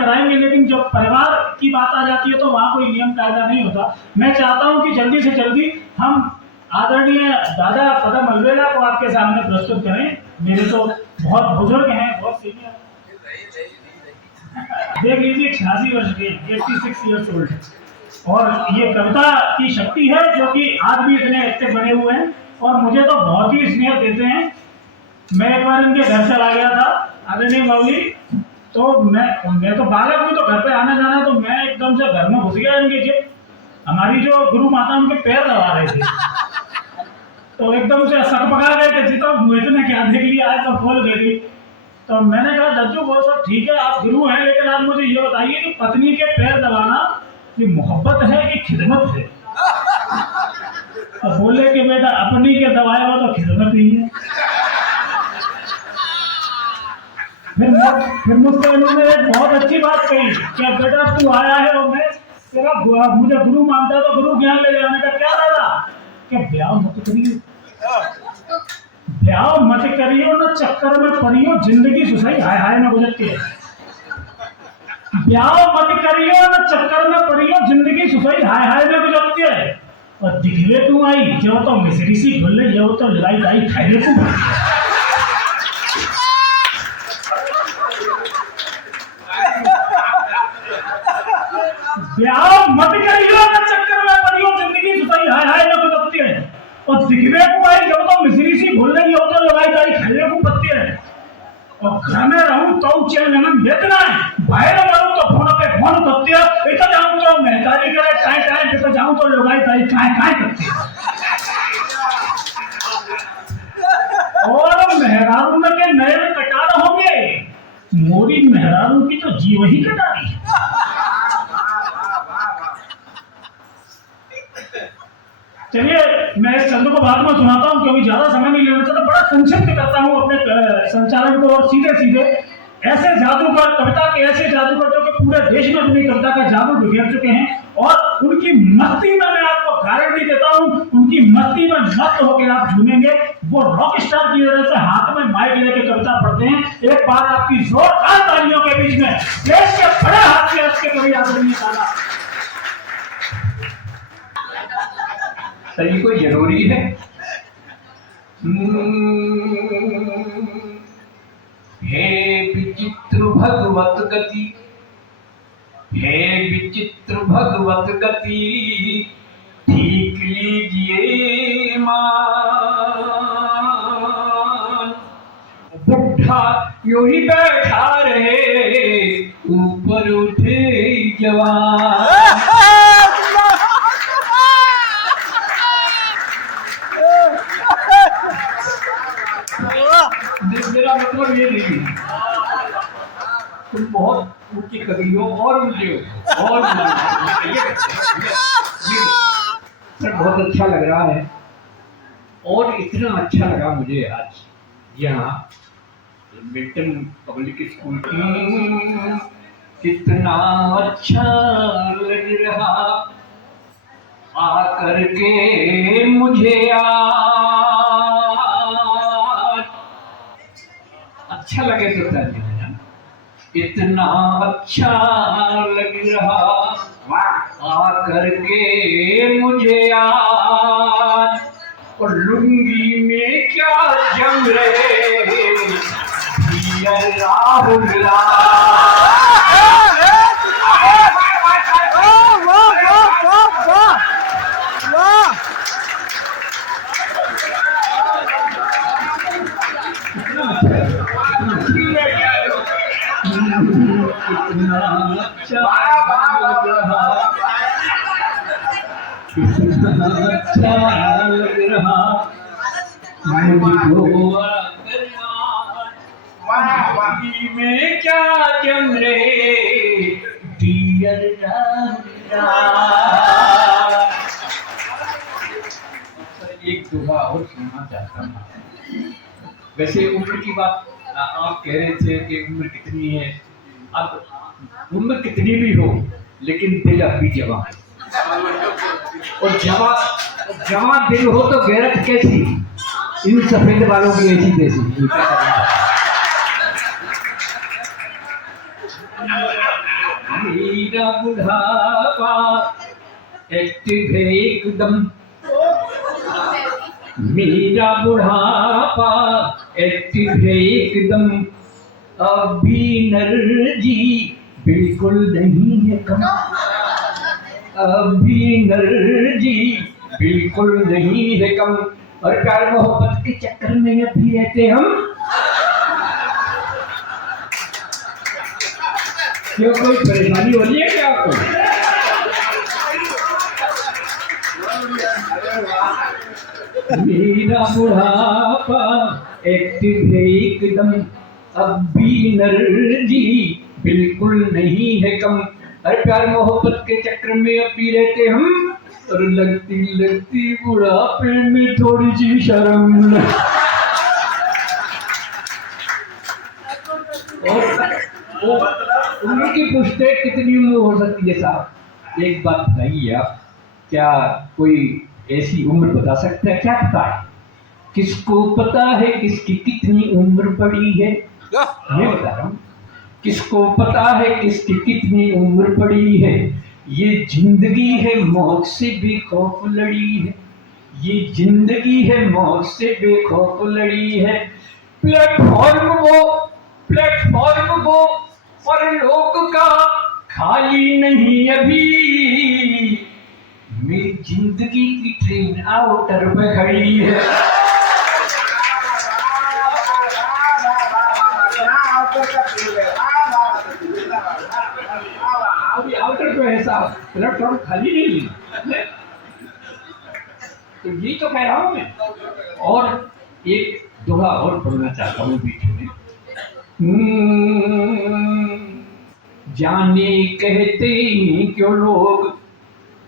कराएंगे, लेकिन जब परिवार की बात आ जाती है तो वहाँ कोई नियम कायदा नहीं होता। मैं चाहता हूँ कि जल्दी से जल्दी हम आदरणीय दादा पदम अलवेला को आपके सामने प्रस्तुत करें। मेरे तो बहुत बुजुर्ग हैं, बहुत सीनियर, देख लीजिए 86 वर्ष के, 86 ईयर्स ओल्ड, और ये कविता की शक्ति है जो कि आज भी इतने एक्टिव बने हुए हैं और मुझे तो बहुत ही स्नेह देते हैं। मैं एक बार इनके घर चला गया था आदरणीय मौली, तो मैं तो बालक हूँ, तो घर पे आना जाना, तो मैं एकदम से घर में घुस गया इनके जे हमारी जो गुरु माता उनके पैर दबा रहे थे, तो एकदम से सक पका गए थे, जितना इतने क्या देख लिया है, तो बोल गई। तो मैंने कहा दज्जू वो सब ठीक है, आप गुरु हैं, लेकिन आप मुझे ये बताइए कि पत्नी के पैर दबाना ये मोहब्बत है कि खिदमत है? तो बोले कि बेटा अपनी के दबाए हो तो खिदमत ही है। फिर मुझसे उन्होंने एक बहुत अच्छी बात कही कि बेटा तू आया है और मैं तेरा मुझे गुरु मानता है तो गुरु ज्ञान ले जाने का क्या दादा, क्या ब्याह मत करियो, ब्याह मत करियो, न चक्कर में पड़ियो, जिंदगी सुसई हाय हाय में गुजरती है। ब्याह मत करियो, न चक्कर में पड़ियो, जिंदगी सुसई हाय हाय में गुजरती है। और दिखले तू आई जो तो मिसरी सी खुल जो तो लड़ाई लाई खाए तू। ब्याह मत करियो, न चक्कर में पड़ियो, जिंदगी सुसई हाय हाय में गुजरती है। और दिखने को आई जब तो मिसरी सी भूल रही हो तो लगाई जाई खाने को पत्ती है। और घर में रहूं तो चैन मन बेचना है, बाहर रहूं तो फोन पे फोन करती है, इतना जाऊं तो मेहतारी करे टाइम टाइम पे, तो जाऊं तो लगाई जाई काय करती है। और मेहरारू के नयन कटार होंगे, मोरी मेहरारू की तो जीव ही कटारी। चलिए मैं इस छंद को बाद में सुनाता हूँ क्योंकि ज्यादा समय नहीं लेना चाहता, बड़ा संक्षिप्त करता हूँ अपने संचालन को। और सीधे सीधे ऐसे जादूगर, कविता के ऐसे जादूगर जो कि पूरे देश में अपनी कविता का जादू बिखेर चुके हैं, और उनकी मस्ती में मैं आपको गारंटी देता हूँ, उनकी मस्ती में मस्त होकर आप झूमेंगे। वो रॉक स्टार की तरह से हाथ में माइक लेके कविता पढ़ते हैं। एक बार आपकी जोरदार तालियों के बीच में देश के बड़े हाथ के रख के कवि आदरणीय दादा। सही को जरूरी है। हे विचित्र भगवत गति, हे विचित्र भगवत गति, ठीक लीजिए मान। बुढ़ा यूं ही बैठा रहे, ऊपर उठे जवान। मेरा मतलब ये नहीं तुम बहुत ऊंची कवि हो और मुझे और सर बहुत अच्छा लग रहा है। और इतना अच्छा लगा मुझे आज यहाँ मिल्टन पब्लिक स्कूल कितना अच्छा लग रहा आकर के मुझे अच्छा लगे तो ताली बजाना। इतना अच्छा लग रहा आकर के मुझे आज, और लुंगी में क्या जम रहे राहुल कितना अच्छा लग रहा मुझको में क्या जम रहे डियर एक दुआ और सुनना चाहता हूँ। वैसे उम्र की बात आप कह रहे थे कि उम्र कितनी है, अब उम्र कितनी भी हो लेकिन दिल अभी जवान है। और जवान दिल हो तो गैरत कैसी, इन सफेद बालों की ऐसी तैसी। मेरा बुढ़ापा एक्टिव है एकदम, मेरा बुढ़ापा एक्टिव है एकदम, अभी एनर्जी बिल्कुल नहीं है कम, अभी एनर्जी बिल्कुल नहीं है कम। और प्यार मोहब्बत के चक्कर में अभी रहते हम। क्यों, कोई परेशानी हो रही है क्या आपको? मेरा बुढ़ापा एक्टिव है एकदम, अब भी एनर्जी बिल्कुल नहीं है कम। अरे प्यार मोहब्बत के चक्कर में अब भी रहते हम, और लगती लगती बुढ़ापे में थोड़ी सी शर्म। और उम्र की पूछते कितनी उम्र हो सकती है साहब? एक बात बताइए आप, क्या कोई ऐसी उम्र बता सकता है? क्या पता है किसको पता है किसकी कितनी उम्र पड़ी है? मैं बता रहा हूँ, किसको पता है किसकी कितनी उम्र पड़ी है। ये जिंदगी है मौत से बेखौफ लड़ी है, ये जिंदगी है मौत से बेखौफ लड़ी है। प्लेटफॉर्म वो पर लोग का खाली नहीं अभी, मेरी जिंदगी की ट्रेन आउटर पे खड़ी है। आउटर पे है साहब, प्लेटफॉर्म खाली नहीं है। तो यही तो कह रहा हूं मैं। और एक दोहा और पढ़ना चाहता हूँ बीच में। जाने कहते हैं क्यों लोग,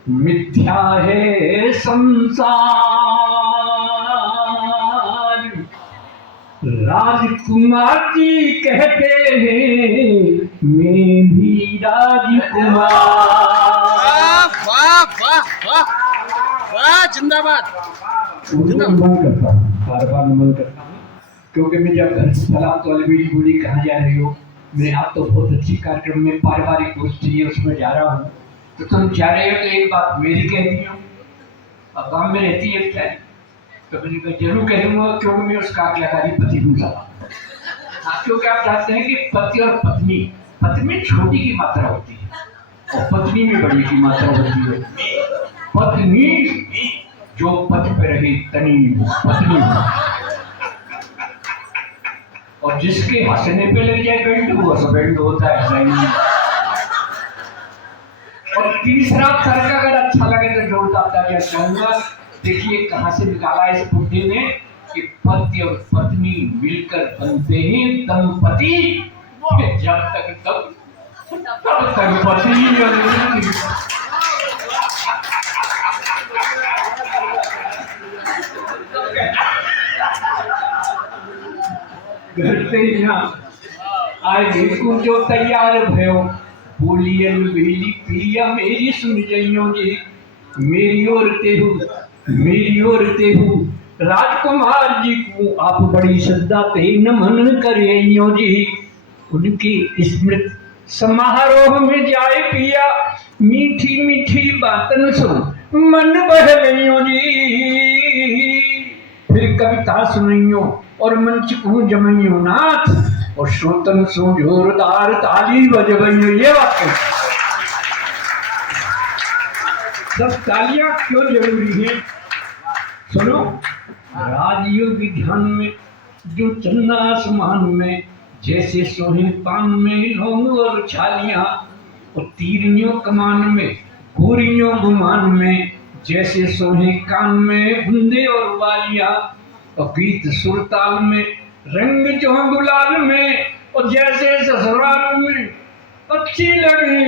मिथ्या है संसार। राजकुमार जी कहते हैं मैं भी राजकुमार। वाह वाह वाह वाह, जिंदाबाद। उनको नमन करता हूँ, बार बार नमन करता हूँ, क्योंकि मैं जब घर से सलाम तो अलविड़ी बोली कहाँ जा रही हो, मैं आप तो बहुत अच्छी कार्यक्रम में पारिवारिक गोष्ठी है उसमें जा रहा हूँ, तो तुम जा रहे हो तो एक बात मेरी कह दी हो, अब गाँव में रहती है क्या? तो मैंने जरूर कहूँगा, क्योंकि मैं उसका आज्ञाकारी पति हूँ साहब। हाँ, क्योंकि आप जानते हैं कि पति और पत्नी, पति में छोटी की मात्रा होती है और पत्नी में बड़ी की मात्रा होती है। पत्नी जो पति पे रही तनी पत्नी, और जिसके हंसने पे लग जाए बेंड वो हस्बैंड होता है, सही। और तीसरा तर्क अगर अच्छा लगे तो जोड़ता चाहूंगा। देखिए कहाँ से निकाला इस बुद्धि ने कि पति और पत्नी मिलकर बनते हैं दंपति, जब तक तब पति। घर से यहाँ आए बिल्कुल जो तैयार भयो, बोलियन बेली प्रिया मेरी सुन जइयो जी, मेरी ओर ते हूँ राजकुमार जी को आप बड़ी श्रद्धा ते नमन करियो जी। उनकी स्मृति समारोह में जाए पिया, मीठी मीठी बातन सुन मन बह गइयो जी। फिर कविता सुनियो और मंच को जमइयो नाथ, और श्रोतन सो जोरदार ताली बजबइयो। ये बात सब तालियां क्यों जरूरी है? सुनो, राजयोग ध्यान में जो चन्ना आसमान में, जैसे सोहे पान में लौंग और छालियां, और तीरियों कमान में गोरियों गुमान में, जैसे सोहे कान में बूंदे और वालियां, और गीत सुरताल में रंग जो गुलाल में, और जैसे ससुराल में अच्छी लगी।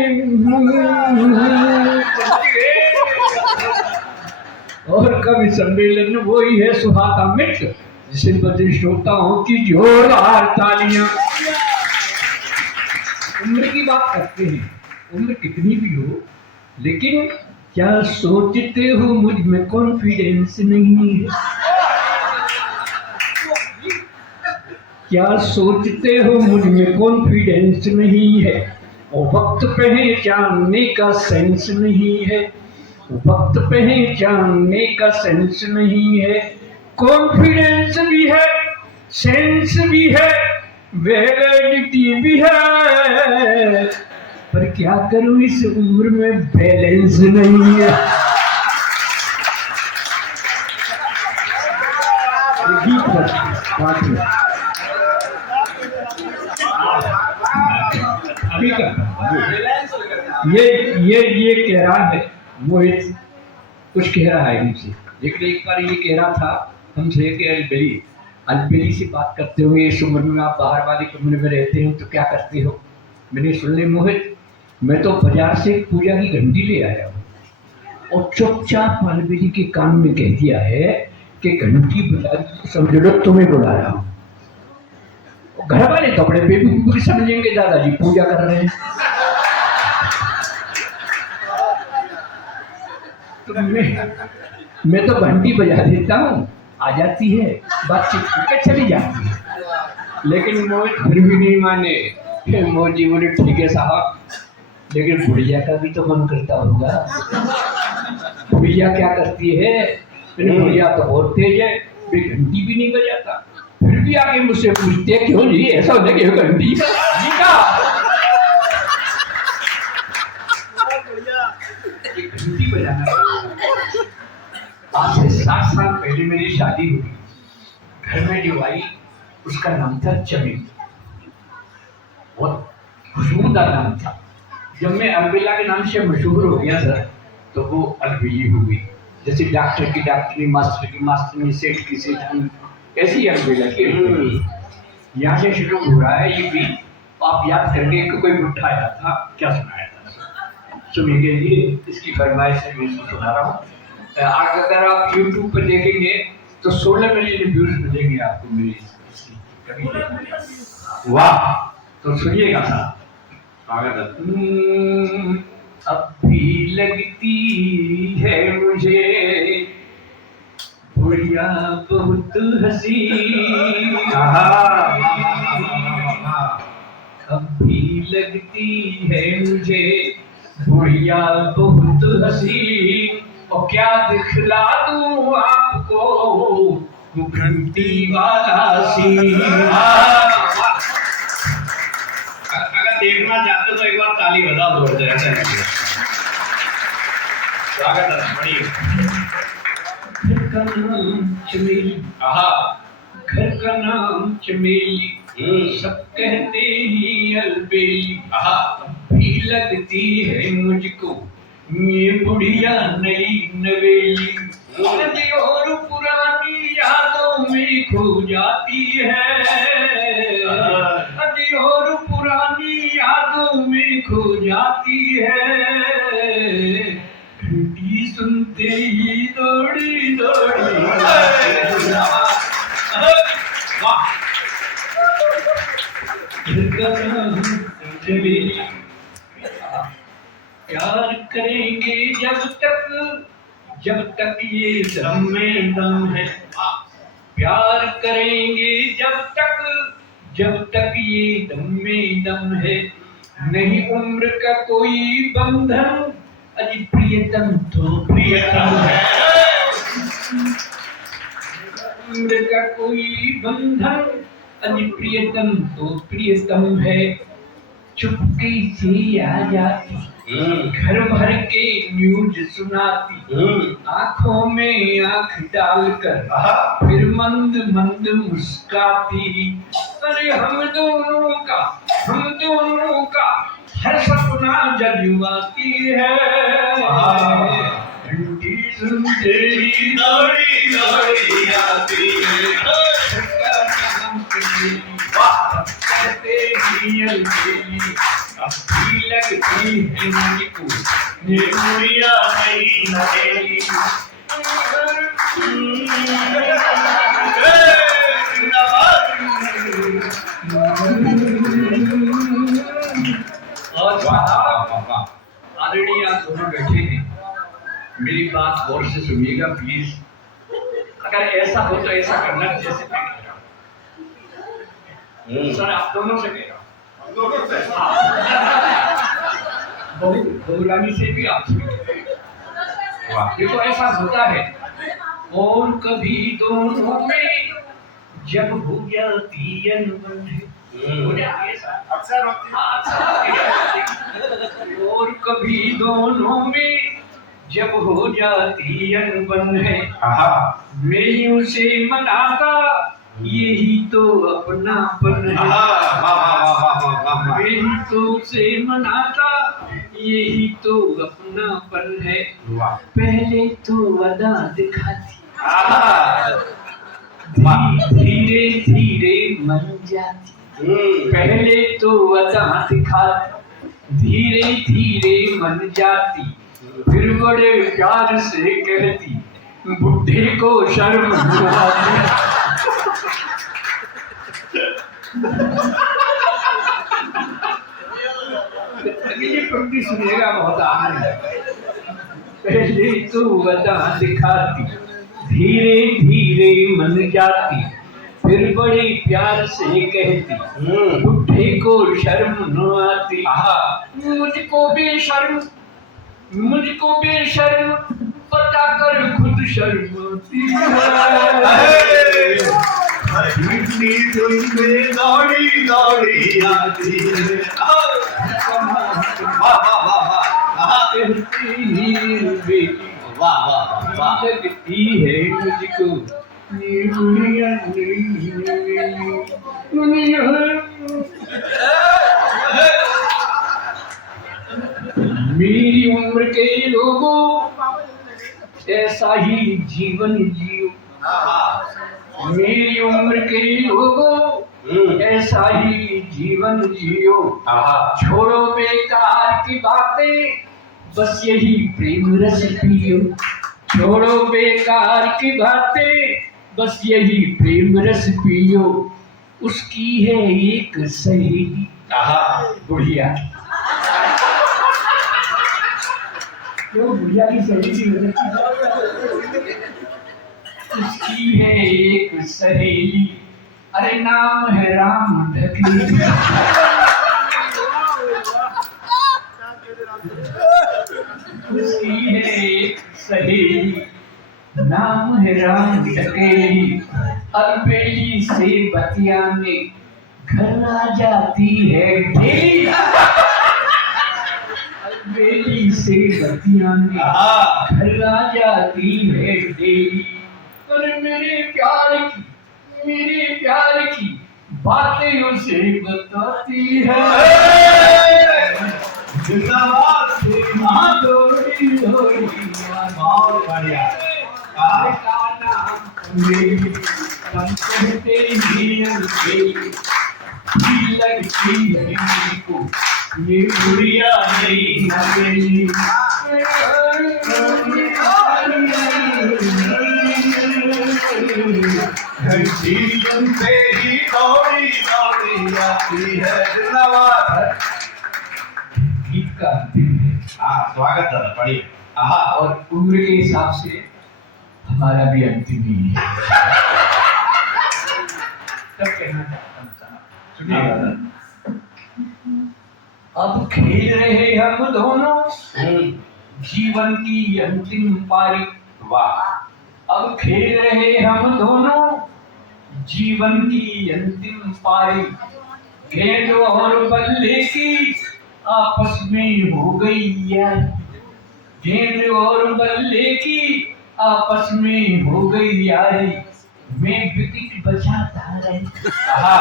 और कवि सम्मेलन वही है सुहाता मित्र, जिसे बजे श्रोताओं की जोरदार तालियां। उम्र की बात करते हैं, उम्र कितनी भी हो, लेकिन क्या सोचते हो मुझ में कॉन्फिडेंस नहीं है? क्या सोचते हो मुझ में कॉन्फिडेंस नहीं है? वो वक्त पहचानने का सेंस नहीं है, वक्त पहचानने का सेंस नहीं है, कॉन्फिडेंस भी है, सेंस भी है, वैलिडिटी भी है, पर क्या करूं इस उम्र में बैलेंस नहीं है। अभी ये कह रहा है मोहित, कुछ कह रहा है हमसे, लेकिन एक बार ये कह रहा था हमसे कि अलबेली से बात करते हुए इस उम्र में आप बाहर वाले कमरे में रहते हो तो क्या करते हो। मैंने सुन ली मोहित, मैं तो बाजार से पूजा की घंटी ले आया हूँ और चुपचाप अलबेली के कान में कह दिया है कि घंटी बजा, समझ लो तुम्हें बुला रहा हूँ। घर वाले कपड़े पे भी समझेंगे दादाजी पूजा कर रहे हैं। तो मैं तो घंटी बजा देता हूँ, आ जाती है, बातचीत करके चली जाती है। लेकिन मोहित फिर भी नहीं माने। फिर मोदी बोले ठीक है साहब, लेकिन बुढ़िया का भी तो मन करता होगा। बुढ़िया क्या करती है, बुढ़िया तो बहुत तेज है, वे घंटी भी नहीं बजाता। फिर भी आगे मुझसे पूछते क्यों जी, ऐसा होता है कि घंटी घंटी बजाना। आज से 7 साल पहले मेरी शादी हुई। घर में जो आई उसका नाम था चमेली, बहुत खुशबूदार नाम था। जब मैं अलबेला के नाम से मशहूर हो गया सर, तो वो अलबेली हो गई। जैसे डॉक्टर की डॉक्टरी, मास्टर की मास्टरी, सेठ की सेठानी, ऐसी अलबेला की। यहाँ से शुरू हो रहा है ये भी। आप याद करके कोई बुढ़ा आया था, क्या सुनाया था सुनिए, ये इसकी फरमाइश से मैं इसको सुना रहा हूँ। अगर आप YouTube पर देखेंगे तो 16 मिलियन व्यूज मिलेंगे आपको मेरी इसकी। वाह, तो सुनिएगा साहब। अब भी लगती है मुझे बुढ़िया बहुत हंसी, अब भी लगती है मुझे बुढ़िया बहुत हंसी, और क्या दिखला दूं आपको घंटी वाला सीन। अगर देखना चाहते तो एक बार ताली बजा दो। स्वागत है, बढ़िया। घर का नाम चमेली, घर का नाम चमेली, सब कहते ही अलबेली, भी लगती है मुझको ये बुढ़िया नई नवेली, और पुरानी यादों में खो जाती है, और पुरानी यादों में खो जाती है, घंटी सुनते ही दौड़ी दौड़ी। प्यार करेंगे जब तक ये दम में दम है, प्यार करेंगे जब तक ये दम में दम है, नहीं उम्र का कोई बंधन, अजी प्रियतम तो प्रियतम है, उम्र का कोई बंधन, अजी प्रियतम तो प्रियतम है, चुपके से आ जाती, घर भर के न्यूज सुनाती, आंखों में आंख डालकर फिर मंद मंद मुस्काती, अरे हम दोनों का हर सपना जज्बाती है, घंटी सुनते ही दौड़ी दौड़ी आती है, कहते ही अलबेली, अब भी लगती है मुझको ये बुढ़िया नई नवेली। आदरणीय आप दोनों बैठे हैं, मेरी बात गौर से सुनिएगा प्लीज। अगर ऐसा हो तो ऐसा करना जैसे मैं कह रहा हूँ। सर आप दोनों से कह रहा हूँ। बहुरानी से भी आपसे वाह देखो ऐसा होता है। और कभी दोनों में जब हो जाती अनबन हो जाती है साहब। अक्सर होती है। और कभी दोनों में जब हो जाती अनबन है, मैं उसे मनाता यही तो अपनापन है। मैं तो उसे मनाता यही तो अपनापन है। पहले तो अदा दिखाती धीरे धीरे मन जाती। पहले तो अदा दिखाती धीरे धीरे मन जाती, फिर बड़े प्यार से कहती बुढ़े को शर्म नहीं आती। अगली पंक्ति सुनिएगा, बहुत आनंद है। पहले तो अदा दिखाती धीरे धीरे मन जाती, फिर बड़े प्यार से कहती बुढ़े को शर्म न आती। मुझको बेशर्म पता कर खुद शर्माती इतनी तुमसे दौड़ी दौड़ी आती है। वाह वाह वाह वाह वाह वाह वाह लगती है मुझको ये दुनिया मेरी उम्र के लोगों ऐसा ही जीवन जियो। मेरी उम्र के लोगों ऐसा ही जीवन जियो। छोड़ो बेकार की बातें बस यही प्रेम रस पियो। छोड़ो बेकार की बातें बस यही प्रेम रस पियो। उसकी है एक सहेली बुढ़िया। क्यों बुढ़िया की सहेली हो सकती है? उसकी है एक सहेली, अरे नाम है राम ढकेली। उसकी है एक सहेली, नाम है राम ढकेली। अलबेली से बतियाने घर आ जाती है डेली। अलबेली से बतियाने घर आ जाती है डेली। और मेरे प्यार की बातें उसे बताती है। जिंदाबाद दौड़ी दौड़ी बहुत बढ़िया। लगती है मुझको ये बुढ़िया नहीं हवेली। घंटी सुनते ही दौड़ी दौड़ी आती है। जिंदाबाद। गीत का अंतिम है। स्वागत है, पढ़िए। और उम्र के हिसाब से हमारा भी अंतिम ही है। तब कहना चाहता हूँ साहब, सुनिएगा। अब खेल रहे हम दोनों जीवन की अंतिम पारी। वाह। अब खेल रहे हम दोनों जीवन की अंतिम पारी। गेंद और बल्ले की आपस में हो गई यार। गेंद और बल्ले की आपस में हो गई यारी। मैं विकेट बचाता रहा,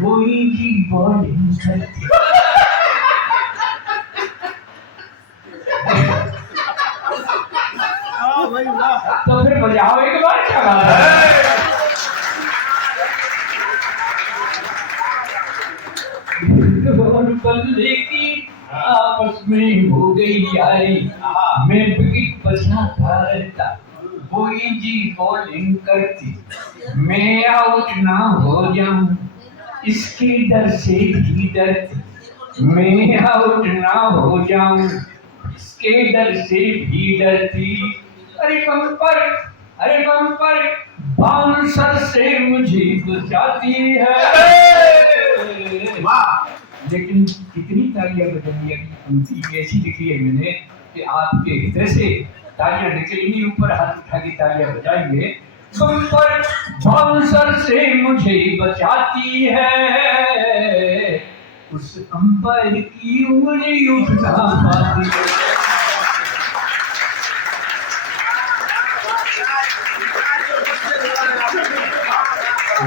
वही की बॉलिंग करती। तो फिर बजाओ एक बार, क्या बात है। और बल्ले की आपस में हो गई यारी। मैं विकेट बचाता रहता, वही जी बॉलिंग करती। मैं आउट ना हो जाऊं इसके डर से भी डरती। मैं आउट ना हो जाऊं इसके डर से भी डरती। अरे बम्पर बाउंसर से मुझे बचाती है। वाह। लेकिन कितनी तालियां बजाई है, पंक्ति ऐसी लिखी है मैंने कि आपके हृदय से तालियां निकलेंगी, ऊपर हाथ उठा के तालियां बजाएंगे। तुम पर बाउंसर से मुझे बचाती है, उस अंपायर की उंगली उठना पाती है।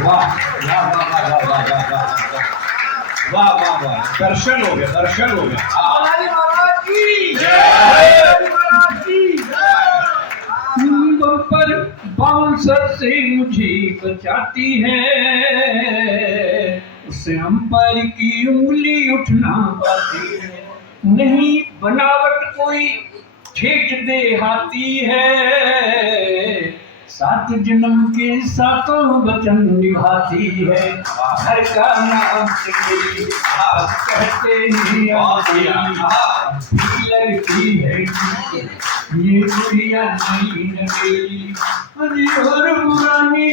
वाह वाह वाह वाह वाह वाह वाह वाह वाह वाह वाह, दर्शन हो गया, दर्शन हो गया। तुम पर बाउंसर से मुझे बचाती है, उससे अंपायर की उंगली उठना पाती है। नहीं बनावट कोई ठेठ देहाती है, 7 जन्म के 7 वचन निभाती है। घर का नाम से आप कहते हैं आती लगती है, ये दुनिया नहीं नगेली, और पुरानी